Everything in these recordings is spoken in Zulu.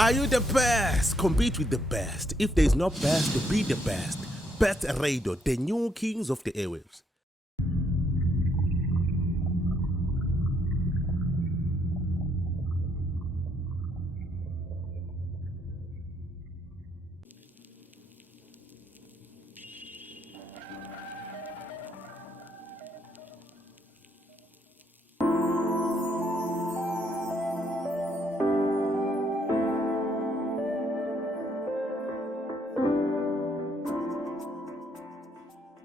Are you the best? Compete with the best. If there is no best, be the best. Best Radio, the new kings of the airwaves.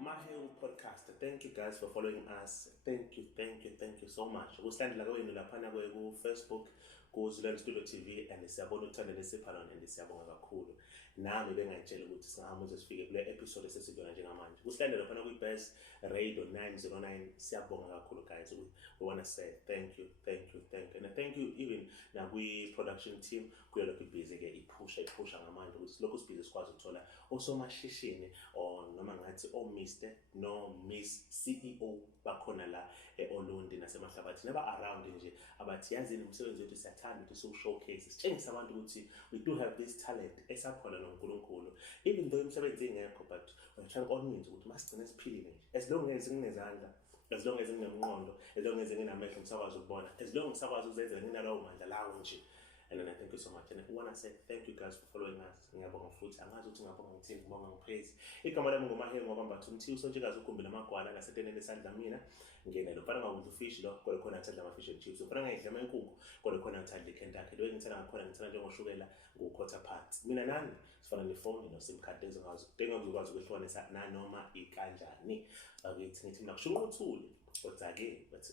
Mahewu podcast. Thank you guys for following us. Thank you so much. Usandla kwenu laphana ku Facebook, ku Zululand Studio TV and siyabona uthando lesiphalana and siyabonga kakhulu. Nami bengayitshela ukuthi singahamba uze sifike kule episode esesiyona njengamanje. Usandla laphana ku Best Radio 909 siyabonga kakhulu guys. We want to say thank you. And thank you even na kwi production team kuyelokhu busy ke iphusha ngamanje ukuthi lokho sibhizi sikwazi ukuthola osomashishini or noma ngathi o Mr no Miss CEO bakhona la eOlundi nasemahlabathi naba around nje abathi yazini umsebenzi wethu siyathanda ukuthi siwu showcase sitshengisa abantu ukuthi we do have this talent esakhona noNkulunkulu even though umsebenzi ingekho but we're trying all means ukuthi masigcine siphilile nje as long as nginezandla as long as nginemqondo as long as nginamehlo ngisakwazi ukubona as long as ngisakwazi ukuzenzela nginalawo mandla lawo nje. And then I thank you so much. And I want to say thank you guys for following us. Ngiyabonga futhi angazi ukuthi ngiyabonga ngithini ngibonga ngipraise. Igama lami nguMahewu Mbatha umthiyo sonjekazi ukhumbula amagwala nasetenene esandla mina. Ngena lo fana ngakudla fish lo kodwa khona ngithanda ama fish and chips. Ufana ngayidla amankukhu kodwa khona ngithanda iKentucky. Lo ngithanda ngakhona ngithanda njengoshukela ngo-quarter part. Mina nani sifana nephone no sim card engizokwazi ukwehlukanisa nanoma ikanjani. Ngithi mina kushunquthule kodwa ke bathi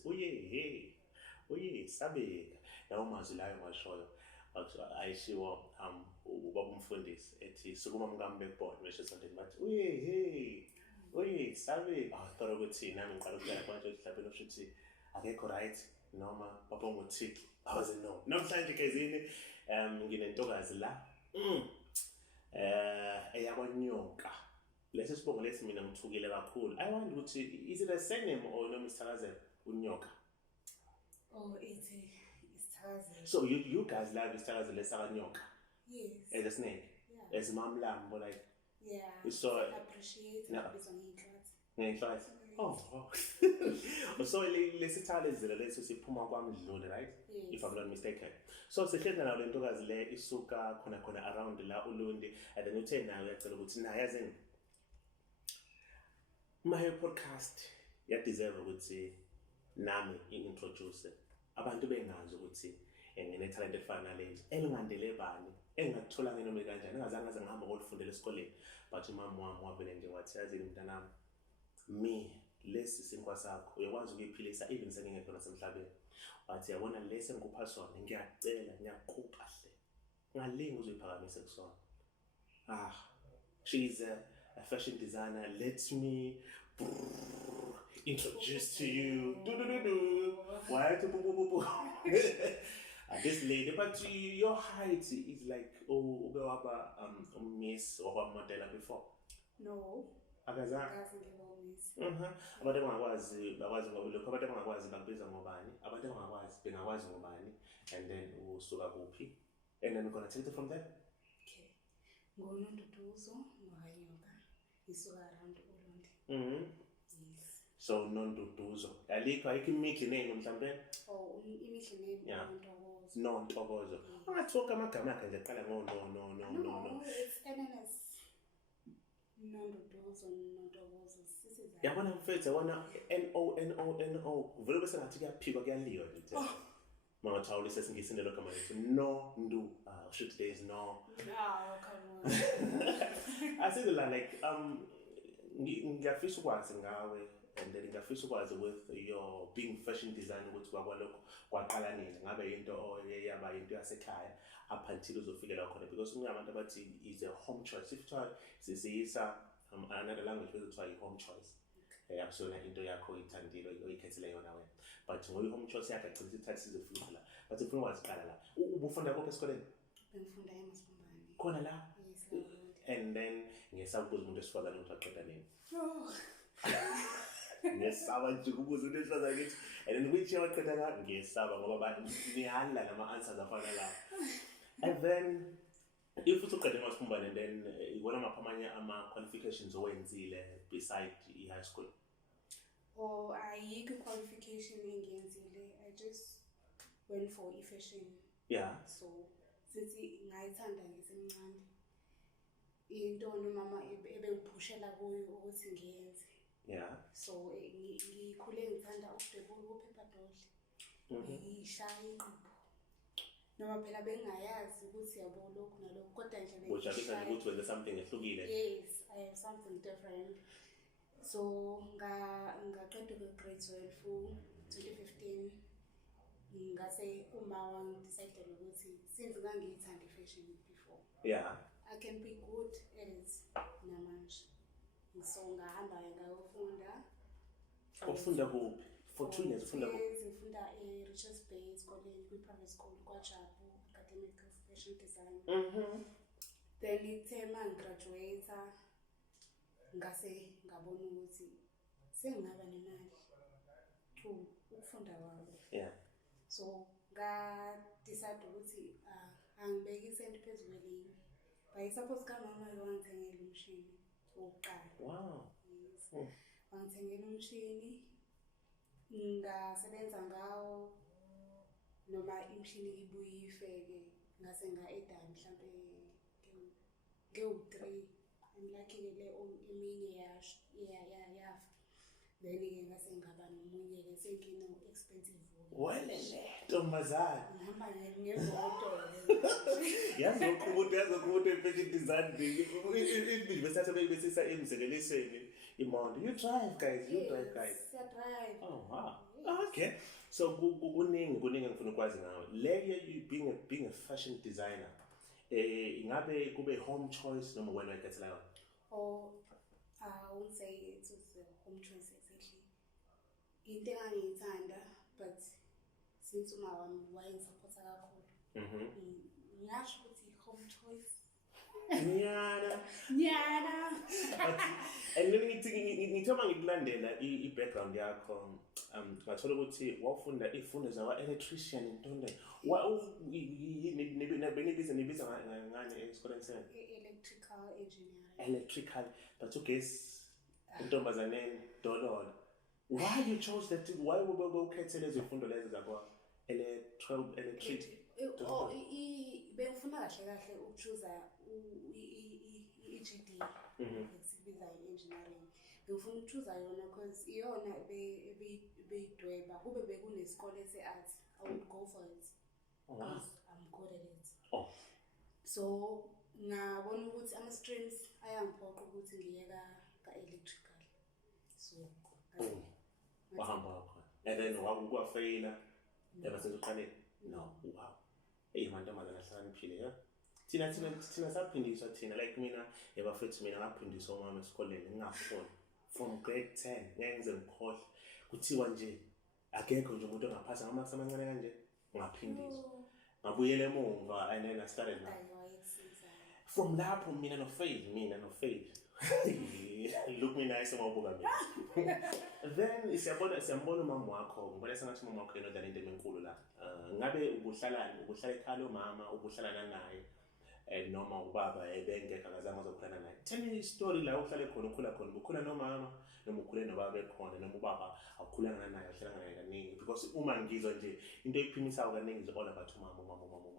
uye sabeka lawo mazwi layo ngashoyo ayishiwo ubaba umfundisi ethi sukuma mkambekbona besho sondeni bathi uye sabe thora ukuthi nami ngiqala ukuhlala manje ehlabeni ushuthi akekho right noma baba ngothiki awazi no namhlanje kezini nginentokazi la eyakwanyoka lesi sibongo lesi mina ngithukile kakhulu. I wonder ukuthi is it a surname or noma isithakazelo uNyoka? Oh, it's Tarzan. So you guys love isithakazelo esakwanyoka? Yes. As a snake? Yeah. As mamlambo like? Yeah. So appreciate no. Ngiyinhlanzi. Oh. So lesithakazelo leso siphuma kwaMdluli, right? Yes. If I'm not mistaken. So sihlezi nayo lentokazi le isuka khona around la uLundi and then uthe nayo yacela ukuthi nayo yazini Mahewu podcast ya deserve ukuthi nami introduce abantu bengazi ukuthi ngine talent efana nalezi elingandele bani engathola ngenoma kanjani engazange ngaze ngihamba ngolufundela esikoleni but umama wami wavele nje wathi yazini mntanami me lesi sinkwa sakho uyakwazi ukuyiphilisa even sengingekho nasemhlabeni wathi yabona lesi engikupha sona ngiyacela ngiyakuqa hle ngalingi uzoyiphakamise kusona she's a fashion designer. Let me introduce to you. Why? This lady, but your height is like miss or model before. No. Akaza. Miss. Abantu bangakwazi ngobulokho abantu bangakwazi bakubiza ngobani abantu bengakwazi ngobani and then usuka kuphi and then we're going to take it from there. Nonduh Nyoka. Isuka around Ulundi. Yes. So Nonduh ayikho imihle name mhlawumbe? Oh, imihle name yeah. Nontokozo. Angathoka amagama akhe nje aqala no. No, it's NNS. Nontokozo. Yabona mfethu yabona No. Vele bese ngathi kuyaphikwa kuyaliwa nje. Mama Thawuli sesingise lo gama lethu Nonduh. Should there is no. No, come on. I say like ngiyafisa ukwazi ngawe and then ngiyafisa ukwazi with your being fashion designer ukuthi kwakwalokho kwaqala nini ngabe into yaba into yasekhaya up until uzofikela khona because abantu abathi is a home choice if try sisiyisa another language kuthiwa i-home choice. Akusona into yakho ithandile oyikhethile yona wena but ngoyi home choice yakhe agcina isithatha sizofika la but ufuna waziqala la ubufunda kophi esikoleni? Ngifunda eMasibumbane. Khona la? Yes. And then ngesabuza umuntu esifazane ukuthi aqeda nini. Oh. Ngesaba nje ukubuza umuntu esifazane ngithi and then which year waqeda la ngesaba ngoba nihalla nama answers afana la. And then if usuqede ngosibumbane and then ikona maphi amanye ama-qualifications owenzile beside i-high school? Or ayikho qualification engiyenzile. I just went for fashion. Yeah. So sithi ngayithanda ngisemncane. Into nomama ebengiphushela kuyo ukuthi ngiyenze. Yeah. So ngikhule ngithanda ukudwebula uphepha dodle. Ngishaya iqephu. Noma phela bengayazi ukuthi yabo lokho nalokho kodwa nje bengishaya ukuthi wenze something ehlukile. Yes, I have something different. So ngaqeda grade 12 2015 ngase uma wangidecided ukuthi since ngangiyithanda fashion before. Yeah. I can be good at it namanje. So ngahamba ngayofunda. Ufunda kuphi? For 2 years ufunda kuphi? Ngifunda Richards Bay College, private school kwaJabu, academic of fashion design. Then ithe mangigraduate ngase ngabona ukuthi sengingaba nemali ukufunda kwami. Yeah. So decide ukuthi angibeke isenti phezulu kwelinye. By suppose kamama wangithengela umshini wokuqala. Wow. Yes. Wangithengela umshini ngasebenza ngawo noma imshini ibuye ifeke ngase ngaeda mhlambe nge-3 lucky le eminye yafa then ke ngase ngaba nomunye ke sengino expensive welele ntombazana ngihamba ngemoto yazi umuntu efashion design ibili besathe besisa emzekelelisweni imondo you drive guys I drive. Oh wow. Okay, so kuningi ngifuna ukwazi ngawe le you being a fashion designer ingabe kube home choice noma wena wayikhethela yona? Or I won't say it was a home choice exactly. Into engangiyithanda but since uma wami wayengisupport kakhulu. Ngisho ukuthi home choice. Nyana. And ngithoma ngikulandela i-background yakho ngathola ukuthi wafunda izifundo zawa-electrician intonde nibiza ngani esikoleni senu? Electrical but ugesi intombazaneni dololo. Why you chose that? Why ukhethe lezo zifundo lezo zakwa electric? Bengifuna kahle ukuchoose i-GD esibiza i-engineering. Bengifuna ukuchoose yona because iyona beyidweba kube bekunesikole se-art I would go for it because I'm good at it. So ngabona ukuthi ama-streams ayangiphoqa ukuthi ngiye ka-electrical. So wahamba and then wakwafeyila ebasezuqaleni no wow mantombazana ahlakaniphile ya thina saphindiswa thina like mina yabafethu mina ngaphindiswa umama esikoleni ngingafuni from grade 10 ngeke ngize ngikhohle kuthiwa nje akekho nje umuntu ongaphasa ngamakho amancane kanje ngaphindiswa ngabuyela emuva and then I started now from lapho mina no fail look me nice amabuka mina then siyambona umama wakho ngibona sengathi umama wakho yena into enkulu la ngabe ubuhlala ekhaya umama ubuhlala naye noma ubaba ebengeka ngazama zokuhlala naye tell me story la uhlale khona ukhula khona ukhula nomama noma ukhule nobaba bekhona noma ubaba awukhulanga naye uhlala naye kaningi because uma ngizwa nje into ephimisayo kaningi is all about umama. Okay.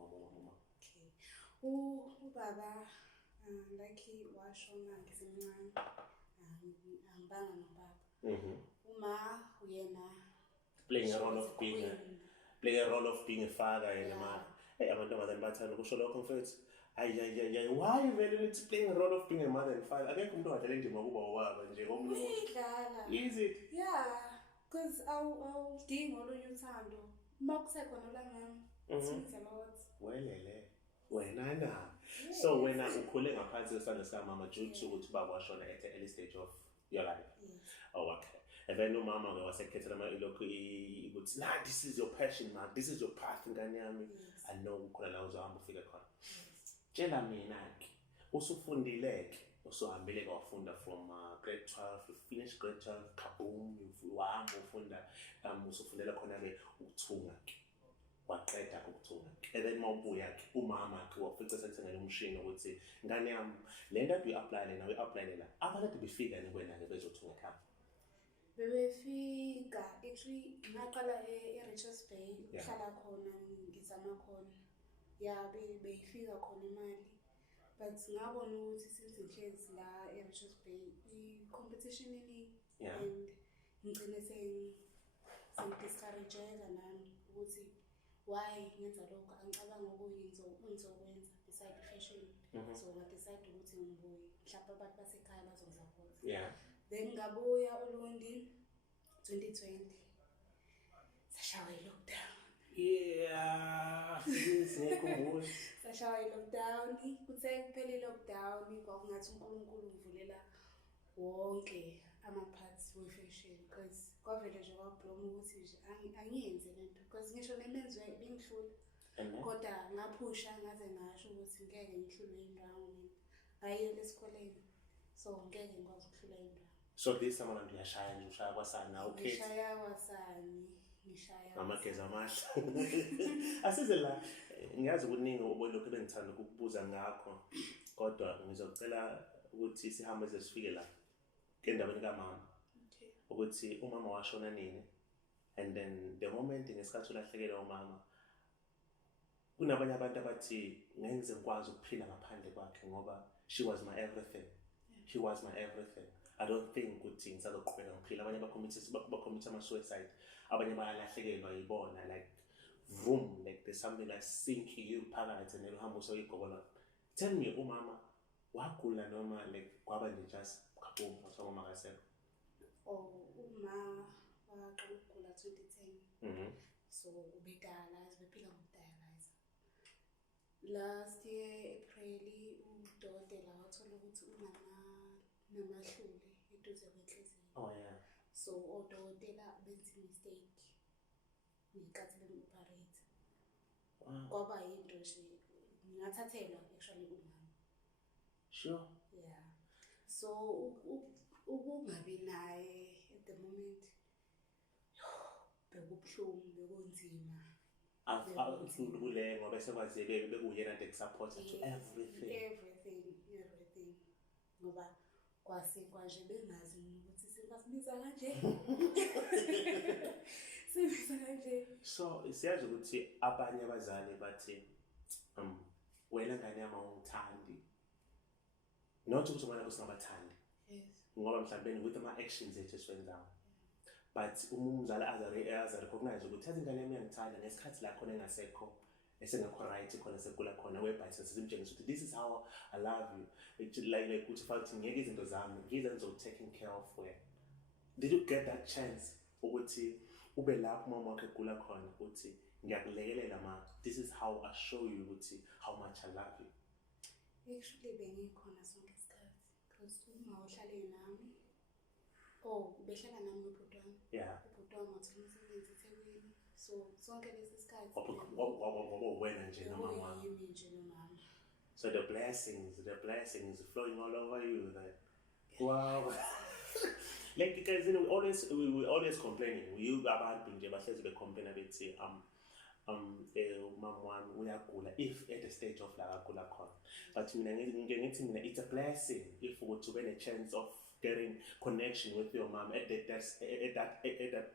Ubaba like washona ngisemncane angibanga nobaba. Uma uyena playing a role of being a father and a mother. Hey, amantombazane bathanda ukusho lokho mfethu. Hayi why vele nithi playing a role of being a mother and father? Akekho umuntu odlala indima kuba ubaba nje komuntu. Is it? Yeah, because awudingi olunye uthando. Uma kusekhona la mama. It's a lot. Welele. Wena na. So wena ukhule ngaphansi kwesandla sika mama due to ukuthi baba washona at the early stage of your life. Yes. Oh okay. And then umama wasekhethela ilokhu ukuthi nah this is your passion man, this is your path ngane yami. I know ukhona la uzohamba ufike khona. Tshela mina ke usufundileke usuhambile kwafunda from grade 12 you finish grade 12 kaboom wahamba ufunda usufundela khona ke ukuthunga ke waqeda ukuthunga. And then mawubuya-ke umama-ke wafica sekuthengele umshini ukuthi ngane yami le nto ade uyi-apply lena uyi-apply la abantu ade befika-ke kuwena-ke bezothunga ekhaya. Bebefika actually ngaqala e-Richards Bay uhlala khona ngizama khona. Yeah, beyifika khona imali. But ngabona ukuthi since ngihlezi la e-Richards Bay i-competition iningi and ngigcine sengidiscourage-eka nami ukuthi why ngenza lokho angicabanga ngizokwenza beside fashion. So ngadecide ukuthi ngibuye mhlawumbe abantu basekhaya bazongisupport. Then ngabuya uLondi 2020 sashawa i-lockdown. Ngiyakhumbula. Sashawa i-lockdown, kuthe kuphela i-lockdown kwakungathi uNkulunkulu uvulela wonke ama-parts we-fashion because kwavele nje kwabloma ukuthi nje angiyenze lento because ngisho nemenzi bengihlula. Kodwa ngaphusha ngaze ngasho ukuthi ngeke ngihlulwe indawo mina. Ngayiyela esikoleni so ngeke ngikwazi ukuhlula indawo. So this time around uyashaya nje ushaya kwasani nawo kids. Ngishaya kwasani, ngishaya amageza amahle. Asize la ngiyazi ukuningi lokho bengithanda ukukubuza ngakho kodwa ngizocela ukuthi sihambe sesifike la endabeni kaMama. Ukuthi umama washona nini and then the moment ngesikhathi ulahlekelwa umama kunabanye abantu abathi ngeke ngize ngikwazi ukuphila ngaphandle kwakhe ngoba she was my everything. She was my everything. I don't think ukuthi ngisazoqhubeka ngiphila. Abanye bacommit ama-suicide. Abanye bayalahlekelwa yibona like vroom, like there's something like sinking you phakathi and uhambe usoyigobola. Tell me umama wagula noma like kwaba nje just kaboom washo mama kasekho? Uma waqala ukugula 2010. So ubedialyze, bephila ngokudayalize. Last year April udokotela wathola ukuthi namahlule eduze kwenhliziyo. So odokotela benza mistake. Ngikathi bem-operate. Kwaba yinto nje ngathathelwa actually umama. Sure. Yeah. So ukungabi naye at the moment bekubuhlungu bekunzima. Kule ngoba sekwazeke bekuyena nje ekusupport everything. Ngoba kwasekwa nje bengazi ukuthi singasibiza kanje. Sibiza kanje. So siyazi ukuthi abanye abazali bathi wena ngane yami ungithandi. Not ukuthi ngane usingabathandi. Ngoba mhlawumbe with ama-actions ethu esiwenzayo. But umzali azarecognize ukuthi yazi ingane yami iyangithanda ngesikhathi la khona engasekho esengekho right khona sekula khona whereby sesimtshengisa ukuthi this is how I love you. Like ukuthi futhi ngeke izinto zami ngize taking care of where. Did you get that chance ukuthi ube lapho mama wakhe egula khona ukuthi ngiyakulekelela ma this is how I show you ukuthi how much I love you? Actually bengikhona sonke isikhathi because uma uhlale nami behlala nami ubhuti wami. Ubhuti wami wathola umsebenzi eThekwini. So sonke lesi sikhathi wena nje nomama. Yimi nje nomama. So the blessings flowing all over you that. Wow. Like because we always complaining. We abantu nje bahlezi becomplain bethi mama wami uyagula if at the stage of la agula khona. But mina ngithi it's a blessing if ukuthi ube a chance of getting connection with your mom at that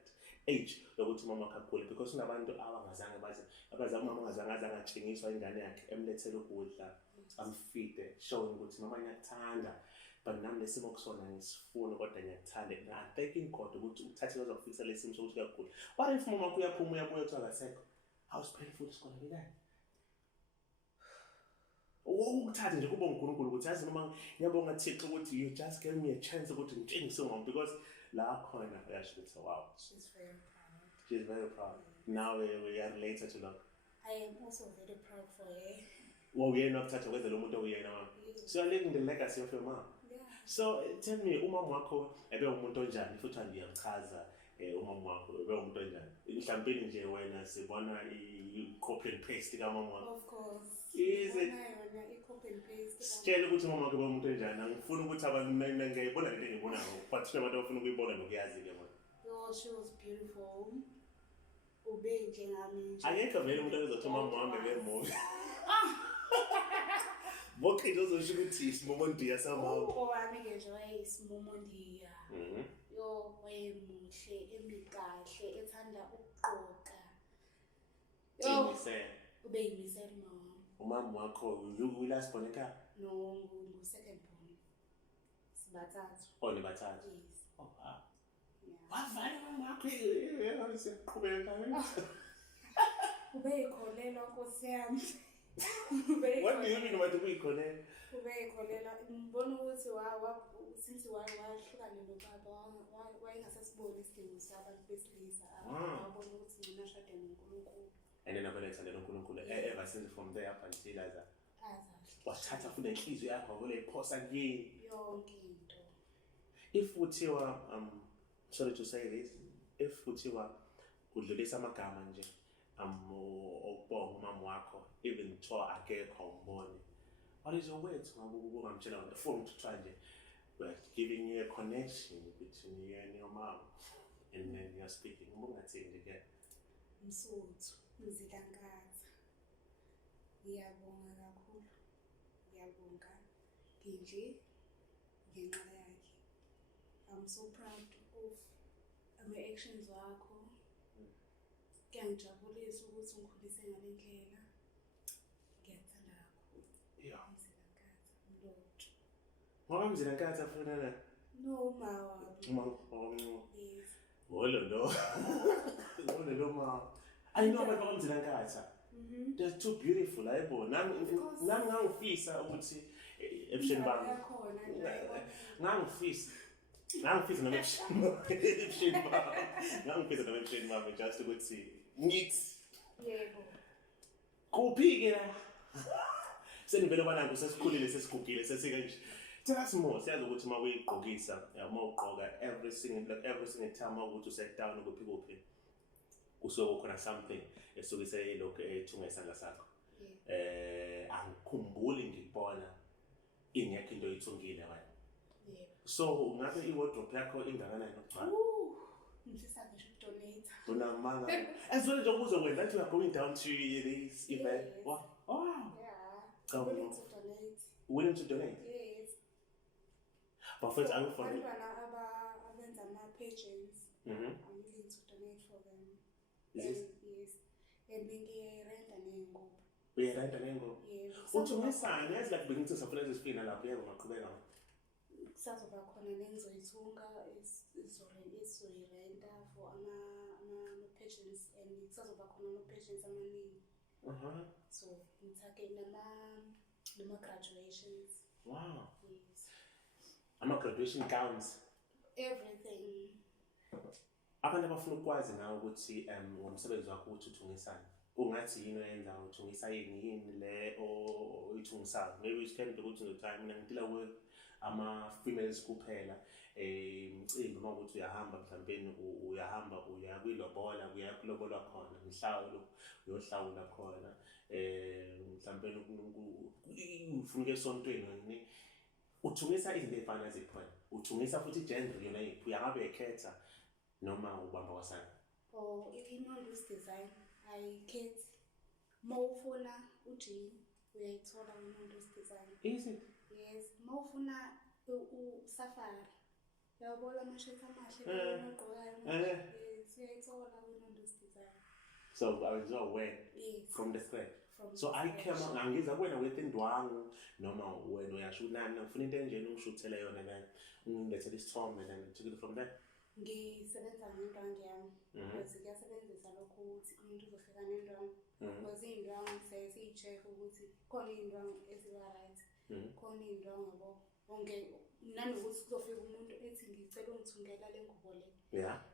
age lokuthi mama kakhulu because kunabantu abangazange baze abazama mama angazange atshengiswa ingane yakhe emlethele ukudla amfide showing ukuthi mama ngiyakuthanda but nami lesimo kusona ngisifuna kodwa ngiyakuthanda and I'm thanking God ukuthi uthathe uzokufisa lesimo sokuthi kakhulu. What if mama kuyaphuma uyabuya uthi akasekho? How painful is going to be that? Ukuthatha nje kuba uNkulunkulu ukuthi yazi noma ngiyabonga Thixo ukuthi you just gave me a chance ukuthi ngitshengise ngom because la khona yasho ukuthi wow. She's very proud. She's very proud. Now we are related to love. I am also very proud for her. Well, we are not touched with the moment we are now. So you're living the legacy of your mom. Yeah. So tell me, umama wakho ebe umuntu onjani futhi uyangichaza umama wakho ebe umuntu onjani? Mhlawumbe nje wena sibona i-copy and paste kamama wakho. Of course. Is it? I-copy and paste. Sitshela ukuthi umama wakho ebe umuntu onjani. Angifuni ukuthi abantu ngiyibona lento engiyibonayo. But abantu abafuna ukuyibona nokuyazi ke bona. Oh, she was beautiful. ube njengami nje. Angekho vele umuntu ozothi umama wami bemuvi. Boqhida uzosho ukuthi isimumondiya samama. Owami-ke nje wayeyisimumondiya. Yo, wayemuhle, emikahle, ethanda ukuqoqa. Ubeyimisela mama. Umama wakho last born ekhaya? No, ngu-second born. Sibathathu. Oh, nibathathu? Yes. Oh, wow. Wavale mama wakho sekuqhubeka. Ubeyikholelwa Nkosi yami. What do you mean about ukuyikholelwa? Ubeyikholelwa. Ngibona ukuthi since wahlukane nobaba wayengasasiboni isidingo sabantu besilisa. Wabona ukuthi mina shade noNkulunkulu. And then abelethandela uNkulunkulu ever since from there up until aza. Wathatha futhi inhliziyo yakho vele iphosa kuyini? Yonke into. If uthiwa sorry to say this, if uthiwa udlulisa amagama nje okubonga umama wakho even though akekho umbone, what is your words ungamtshela wona phone to try nje we're giving you a connection between you and your mom and then you're speaking ungathini ke Msuthu Mzilankaza. Ngiyabonga kakhulu. Ngiyabonga nje ngenxa yakhe. I'm so proud of ama-actions wakho. Ngiyangijabulisa ukuthi ungikhulise ngale ndlela. Ngiyathanda kakhulu. Yeah. Mzilankaza, Mlothu. Ngoba Mzilankaza afanana? No, ma. Yes. Ololo ma. I know about Mzilankaza. They're too beautiful, ayebo. Nami ngangifisa ukuthi ebusheni bami. Ngangifisa noma ebusheni bami just ukuthi ngithi. Yebo. Kuphi-ke la? Senivele banako sesikhulile sesigugile sesikanje. Tell us more. Siyazi ukuthi uma uyigqokisa, uma ugqoka every single time ukuthi uset down kuphi kusuke khona something esuke seyilokho ethunga isandla sakho. Angikhumbuli ngikubona ingekho into oyithungile wena. So ungabe i-wardrobe yakho ingakanani nokugcwala? Ngifisa ngisho ukudonate. Unamanga. As well nje ukuzokwenza that you are going down to this event. Yes. Wow. Oh. Yeah. Willing to donate. Willing to donate? Yes. But first, I'm for abantwana abenza ama-pageants. I'm willing to donate for them. Is it? Yes. And ngiyarenta nengubo. Uyarenta nengubo? Yes. Uthi ungesani yazi like bengithi safuna izifina lapho yebo maqhubeka. Kusazoba khona nengizoyithunga izoyirenta for ama-pageants and kusazoba khona ama-pageants amaningi. So ngithake nama-graduations. Wow. Yes. Ama-graduation gowns. Everything. Abantu abafuna ukwazi nawe ukuthi ngomsebenzi wakho ukuthi uthungisani. Ungathi yini oyenza uthungisa yini le oyithungisayo. Maybe you can do ukuthi ngotime mina ngidila with ama-females kuphela. Imicimbi uma ukuthi uyahamba mhlawumbe uyahamba uya kwilobola uya kulobolwa khona mhlawumbe uyohlawula khona mhlawumbe ufuna esontweni uthungisa izinto ezifana zikhona uthungisa futhi gender yona iphi yangabe ekhetha noma ubamba wasana i-Nonduh's design ayikhethi mawufuna ujean uyayithola ku-Nonduh's design. Is it? Yes, mawufuna usafari uyabona ama-shirt amahle ogqokayo siyayithola ku-Nonduh's design. So I was aware from the thread. So I came out ngiza kuwena wetindwangu noma wena uyasho nani ngifuna into enjeni ungishuthele yona la ngilethele isithombe then took it from there. Ngisebenza ngendwangu yami because ngiyasebenzisa lokho ukuthi umuntu uzofika nendwangu because iy'ndwangu siyi-check ukuthi khona iy'ndwangu eziba-right khona iy'ndwangu yabo nanokuthi kuzofika umuntu ethi ngicela ungithungela le ngubo le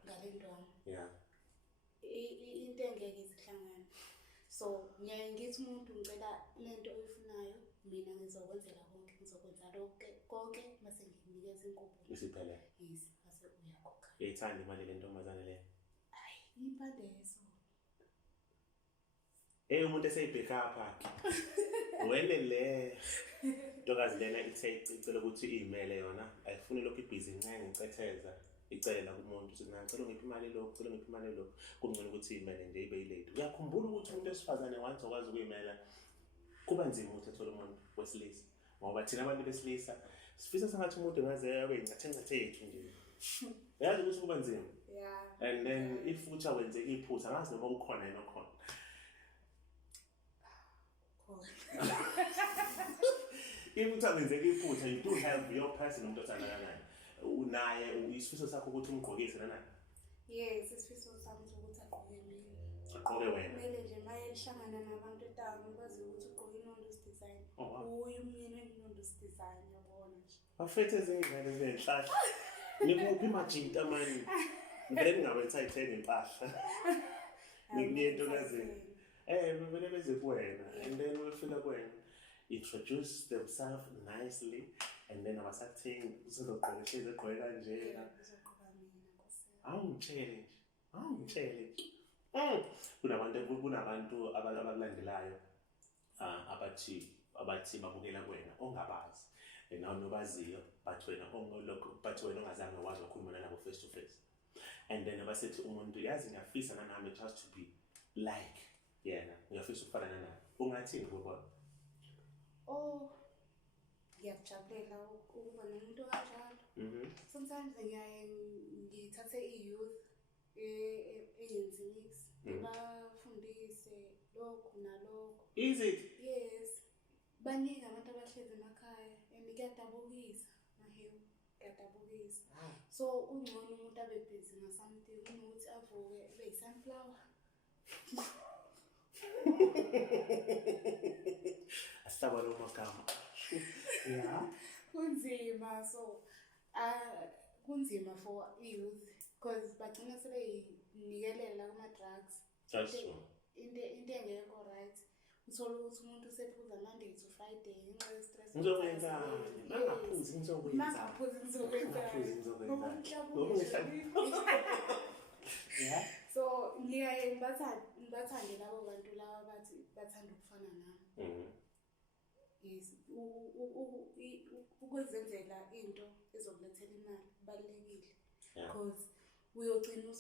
ngale ndwangu into engeke zihlangane. So ngiyaye ngithi umuntu ngicela lento oyifunayo mina ngizokwenzela konke ngizokwenza konke mase ngikunikeza ingubo isiphele. Yes, mase uyakhokha. Ithanda imali le ntombazane le? Hayi impandezo. Umuntu eseyibheka phakhe. Wena le ntokazi lena icela ukuthi imele yona ayifuni lokho ibhizi incane ngicetheza. icela kumuntu ukuthi ngicela ngiphi imali lokho, ngicela ngiphi imali lokho, kungcono ukuthi imele nje ibe yilate. Uyakhumbula ukuthi umuntu wesifazane once okwazi ukuyimela kuba nzima ukuthi athole umuntu wesilisa, ngoba thina abantu besilisa sifisa sengathi umuntu engaze abe incathe yethu nje. Yazi ukuthi kuba nzima. Yeah. And then if uthi awenze iphutha angazi noma ukhona yena okhona. If uthi awenze iphutha, you do have your person umuntu othanda kanjani. Unaye isifiso sakho ukuthi umgqokise nana. Yes, isifiso sami ukuthi agqoke mina. Agqoke wena. Kumele nje maye ehlangana nabantu eTaung bazi ukuthi ugqoke inondu's design. Uye umyeni wenondu's design yabona nje. Bafethe ezingane ezinhlahla. Nikuphi majinta manje. Ngeke ngawenza ithenge impahla. Ngiyento kazini. Bevele beze kuwena and then wefika kuwena introduce themselves nicely and then abasathengi uzogqoka ihlezi egqoke kanje. Awungitshele. Kunabantu abakulandelayo abathi babukela kuwena ongabazi nawe nobaziyo but wena ongazange wazi ukukhuluma nabo face to face. And then abasethi umuntu yazi ngiyafisa nanami just to be like yena, ngiyafisa ukufana naye. Ungathini kubona? Ngiyakujabulela ukuba nomuntu kanjalo. Sometimes ngithathe i-youth eyenziwe ngibafundise lokhu nalokho. Is it? Yes. Baningi abantu abahlezi emakhaya and ngiyadabukisa Mahewu, ngiyadabukisa. So ungcono umuntu abe busy ngasamthing kunokuthi avuke ebe yi-sunflower. Asaba lo magama. Yeah. Kunzima so kunzima for youth because bagcina sebeyinikelela kuma drugs. That's true. Into engekho right. Uthola ukuthi umuntu usephuza Monday to Friday ngenxa ye stress. Ngizokwenzani? Mangaphuzi Yeah. So ngiyaye ngibathande labo bantu laba bathi bathanda ukufana nami. Yes, ukuzenzela into ezokulethela imali kubalekile because uyogcina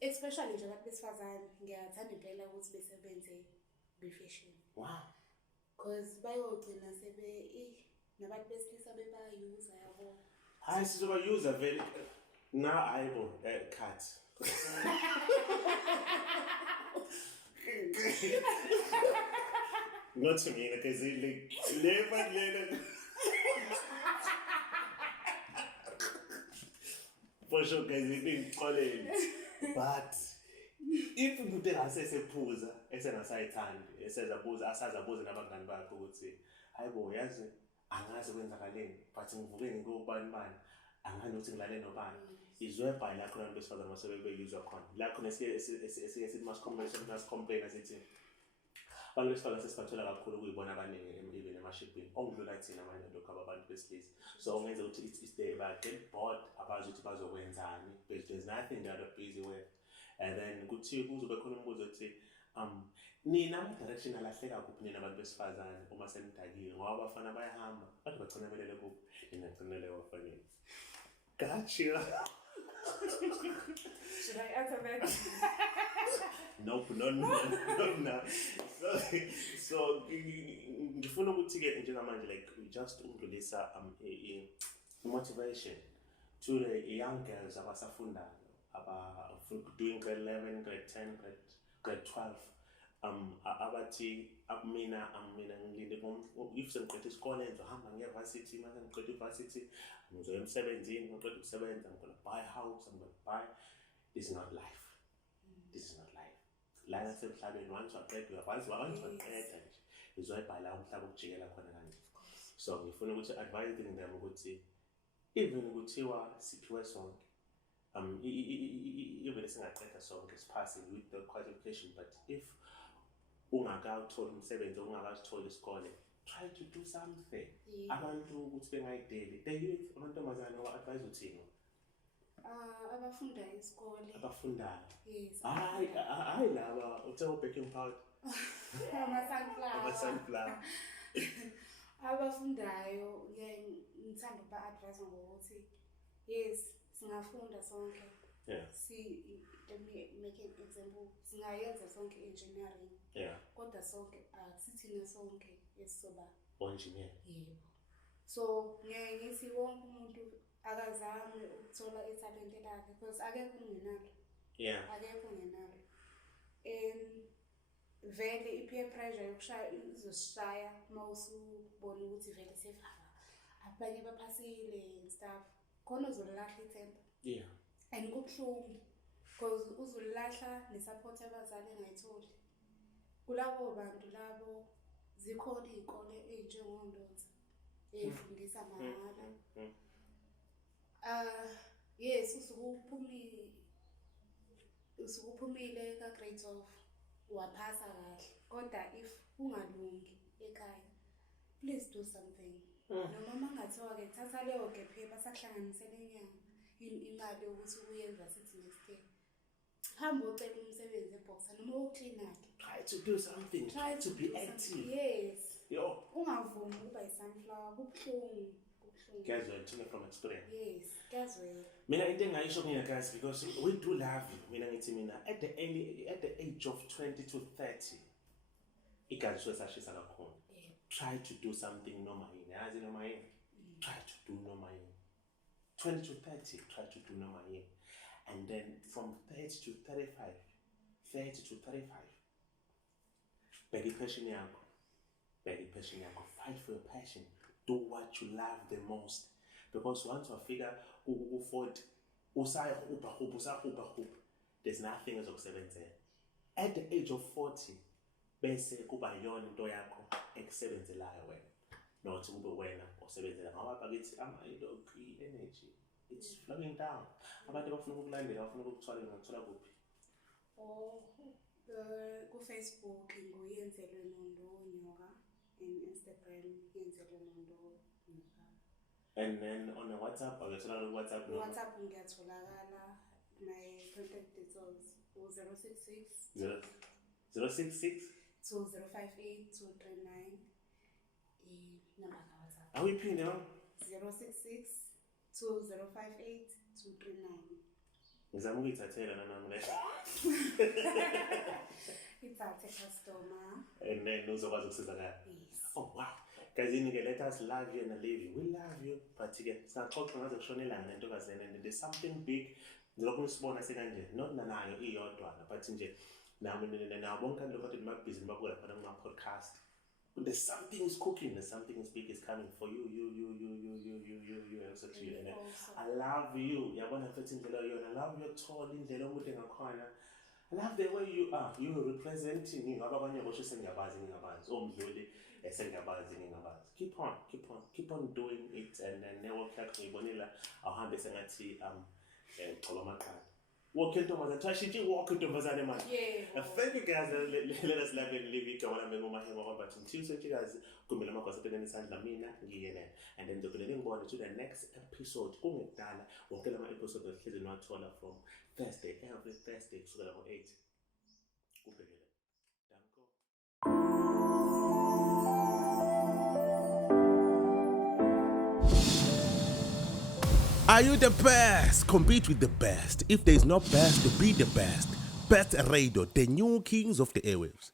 especially nje abantu besifazane ngiyathanda impela ukuthi besebenze be-fashion. Wow. Because bayogcina nabantu besilisa bebayuza yabo. Hayi sizobayuza vele na ayibo cut. Not to me, because for sure, guys, it didn't call it. But if you tell us a pose, it's an aside hand, it says a pose, as a pose, and I'm going back to say, I go, yes, and as when the lane, but in Vulin go by man, and I know things like no ban. Is where by Lacon best for the most available user con. Lacon is it must complain as it is. Always follows a spatula of Kulu, Bonabani, even a shipping, only like in a mind to cover about this list. So, only it's there, but get bored about it as a wins, but there's nothing that a busy way. And then good to who's a Kunumuzo say, Nina direction I like up in about this father and almost any taggy, or our fan by ham, but what's on a little book in a tunnel of funny. Gotcha. Should I answer that? No. So ngifuna ukuthi ke njengamanje like just ukudlulisa motivation to the young girls abasafundayo doing grade 11, grade 10, grade 12 abathi mina ngilinde if sengiqeda isikole ngizohamba ngiye varsity mase ngiqeda ivarsity ngizoya emsebenzini ngiqeda ukusebenza I'm going to buy a house, I'm going to buy. This is not life. La nasemhlabeni once waqeda uyakwazi nje izoyibhala umhlaba ukujikela khona kanje. So ngifuna ukuthi advising them ukuthi even kuthiwa siphiwe sonke even singaqeda sonke siphasing with the qualification, but if ungakawuthola umsebenzi ungakazithola isikole, try to do something. Abantu ukuthi bengayideli the youth amantombazane wa-advise uthini? Abafundayo isikole. Abafundayo. Yes. Hayi laba uthe baking powder. Ama-sunflower. Abafundayo ngithanda ukuba-advise ngokuthi yes singafunda sonke. Yeah. See, let me make an example. Singayenza sonke engineering. Yeah. Kodwa sonke sithina sonke esizoba engineer. Yebo. So ngeke ngithi wonke umuntu akazame ukuthola italente lakhe because akekho ungenalo. Yeah. Akekho ungenalo. Vele i-peer pressure yokushaya izosishaya uma usubona ukuthi vele sefaka abanye baphasile and stuff khona uzolilahla ithemba. Yeah. And kubuhlungu because uzolilahla nesupport abazali engayitholi. Kulabo bantu labo zikhona iy'kole ey'njengondonsa ey'fundisa mahhala. Yes, usuke uphumile ka-grade 12 waphasa kahle kodwa if ungalungi ekhaya please do something. Noma mangathiwa-ke thatha leyo gap year basakuhlanganisela imali yokuthi uyenza sithi next year. Hamba ucela umsebenzi eboxa noma wokuclean-ke. Try to do something. Try to be active. Yes. Yo. Ungavumi ukuba yi-sunflower kubuhlungu. Guys, we're talking from experience. Yes, guys, well. Mina into engayisho mina guys because we do love you. Mina ngithi mina at the age of 20 to 30 igazi sesashisa kakhulu. Try to do something noma yini. Yazi noma yini. Try to do noma yini. 20 to 30 try to do noma yini. And then from 30 to 35 beg passion yakho. Fight for your passion. Do what you love the most. Because once you figure u-40 usahupha, there's nothing ezokusebenzela. At the age of 40 bese kuba yona into yakho ekusebenzelayo wena. Not kube wena osebenzela ngoba bakithi energy it's flowing down. Abantu bafuna ukulandela bafuna ukuthola ngithola kuphi? Ku-Facebook nguyenzelwe Nonduh Nyoka, in Instagram Yenzelwe Nonduh Nyoka. And then on the WhatsApp, WhatsApp number? WhatsApp ngiyatholakala. My contact details 066 066 2058 239. Number ka WhatsApp. Are we pinned on? 066 2058 239. Ngizama ukuyithathela nanami le. Ithathe customer. And then uzokwazi ukusizakala. Yes. Oh wow. Guys, let us love you and leave you. We love you, but again, siyaxoxa ngaze kushona ilanga nentokazi and there's something big. Lokho nisibona sekanje, not nanayo iyodwana, but nje nami bonke lokho athi mabhizi babuka lapha kuma podcast. There's something is cooking, there's something is big is coming for you, actually. And I love you. Yabona mfethu indlela yona. I love your tall indlela omude ngakhona. I love the way you are. You representing me. Abanye bosho sengiyabazi ngingabazi. Omdluli sengiyabazi ngingabazi. Keep on doing it and then network yakho ngibonela awuhambe sengathi xola amaqanda. Walk intombazane. Tashiji walk intombazane man. Yeah. Thank you guys. Let us love and live it. Wala mengu Mahewu Mbatha. Until you guys kumele amakhosi nisandla mina ngiyena. And then ngizokubona ngibone to the next episode. Kungekudala wonke lama episode esihlezi niwathola from Thursday, every Thursday kusukela ngo-8. Kubhekele. Danko. Are you the best? Compete with the best. If there is no best, be the best. Best Radio, the new kings of the airwaves.